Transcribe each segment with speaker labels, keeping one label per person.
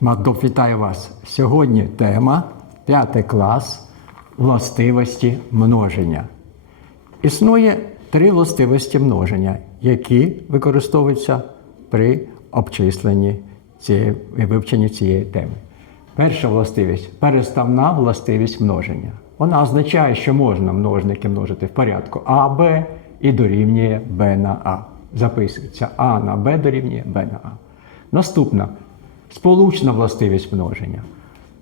Speaker 1: Мадоп, вітаю вас. Сьогодні тема 5 клас властивості множення. Існує три властивості множення, які використовуються при обчисленні цієї вивченні цієї теми. Перша властивість переставна властивість множення. Вона означає, що можна множники множити в порядку А, Б і дорівнює Б на А. Записується А на Б дорівнює Б на А. Наступна сполучна властивість множення.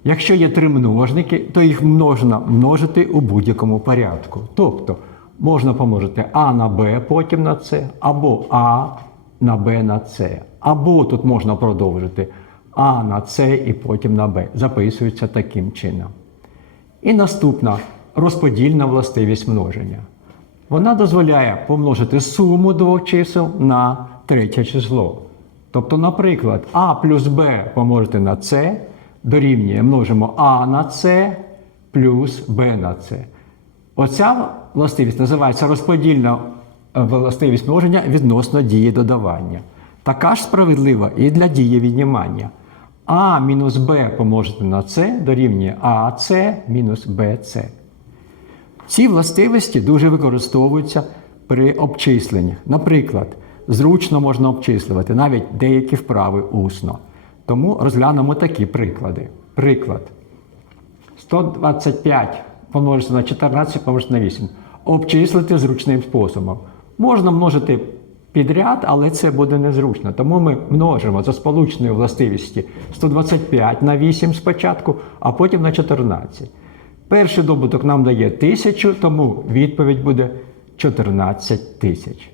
Speaker 1: Якщо є три множники, то їх можна множити у будь-якому порядку. Тобто можна помножити А на Б потім на С, або А на Б на С. Або тут можна продовжити А на С і потім на Б. Записується таким чином. І наступна розподільна властивість множення. Вона дозволяє помножити суму двох чисел на третє число. Тобто, наприклад, А плюс Б помножити на С дорівнює множимо А на С плюс Б на С. Оця властивість називається розподільна е, властивість множення відносно дії додавання. Така ж справедлива і для дії віднімання. А мінус Б помножити на С дорівнює АС мінус БС. Ці властивості дуже використовуються при обчисленнях. Наприклад, зручно можна обчислювати навіть деякі вправи усно. Тому розглянемо такі приклади. Приклад. 125 помножити на 14 помножити на 8. Обчислити зручним способом. Можна множити підряд, але це буде незручно. Тому ми множимо за сполучною властивістю 125 на 8 спочатку, а потім на 14. Перший добуток нам дає 1000, тому відповідь буде 14 тисяч.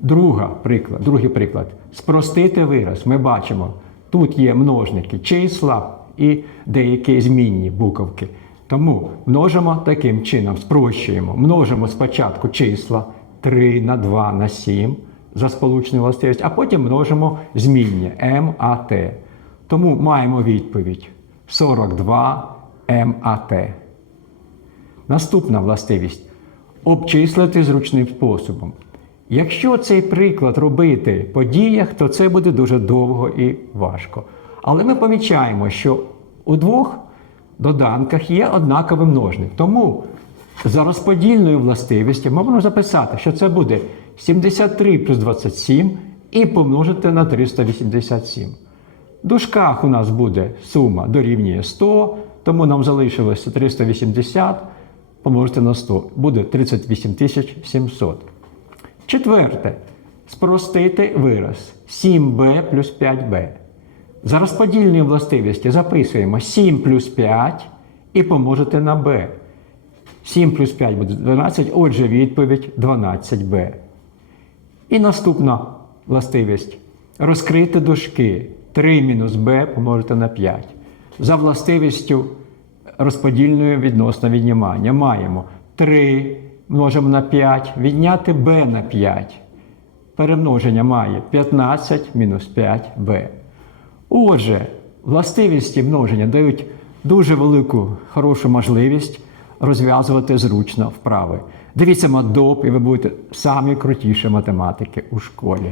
Speaker 1: Друга приклад, другий приклад. Спростити вираз. Ми бачимо, тут є множники числа і деякі змінні буковки. Тому множимо таким чином, спрощуємо. Множимо спочатку числа 3 на 2 на 7 за сполучну властивість, а потім множимо змінні МАТ. Тому маємо відповідь 42 МАТ. Наступна властивість обчислити зручним способом. Якщо цей приклад робити по діях, то це буде дуже довго і важко. Але ми помічаємо, що у двох доданках є однаковий множник. Тому за розподільною властивістю ми можемо записати, що це буде 73 плюс 27 і помножити на 387. В дужках у нас буде сума дорівнює 100, тому нам залишилося 380 помножити на 100. Буде 38 700. Четверте. Спростити вираз 7b плюс 5b. За розподільною властивістю записуємо 7 плюс 5 і помножити на b. 7 плюс 5 буде 12, отже, відповідь 12b. І наступна властивість. Розкрити дужки 3 мінус b помножити на 5. За властивістю розподільної відносно віднімання маємо 3 множимо на 5, відняти b на 5. Перемноження має 15 мінус 5b. Отже, властивісті множення дають дуже велику хорошу можливість розв'язувати зручно вправи. Дивіться мадоп, і ви будете самі крутіші математики у школі.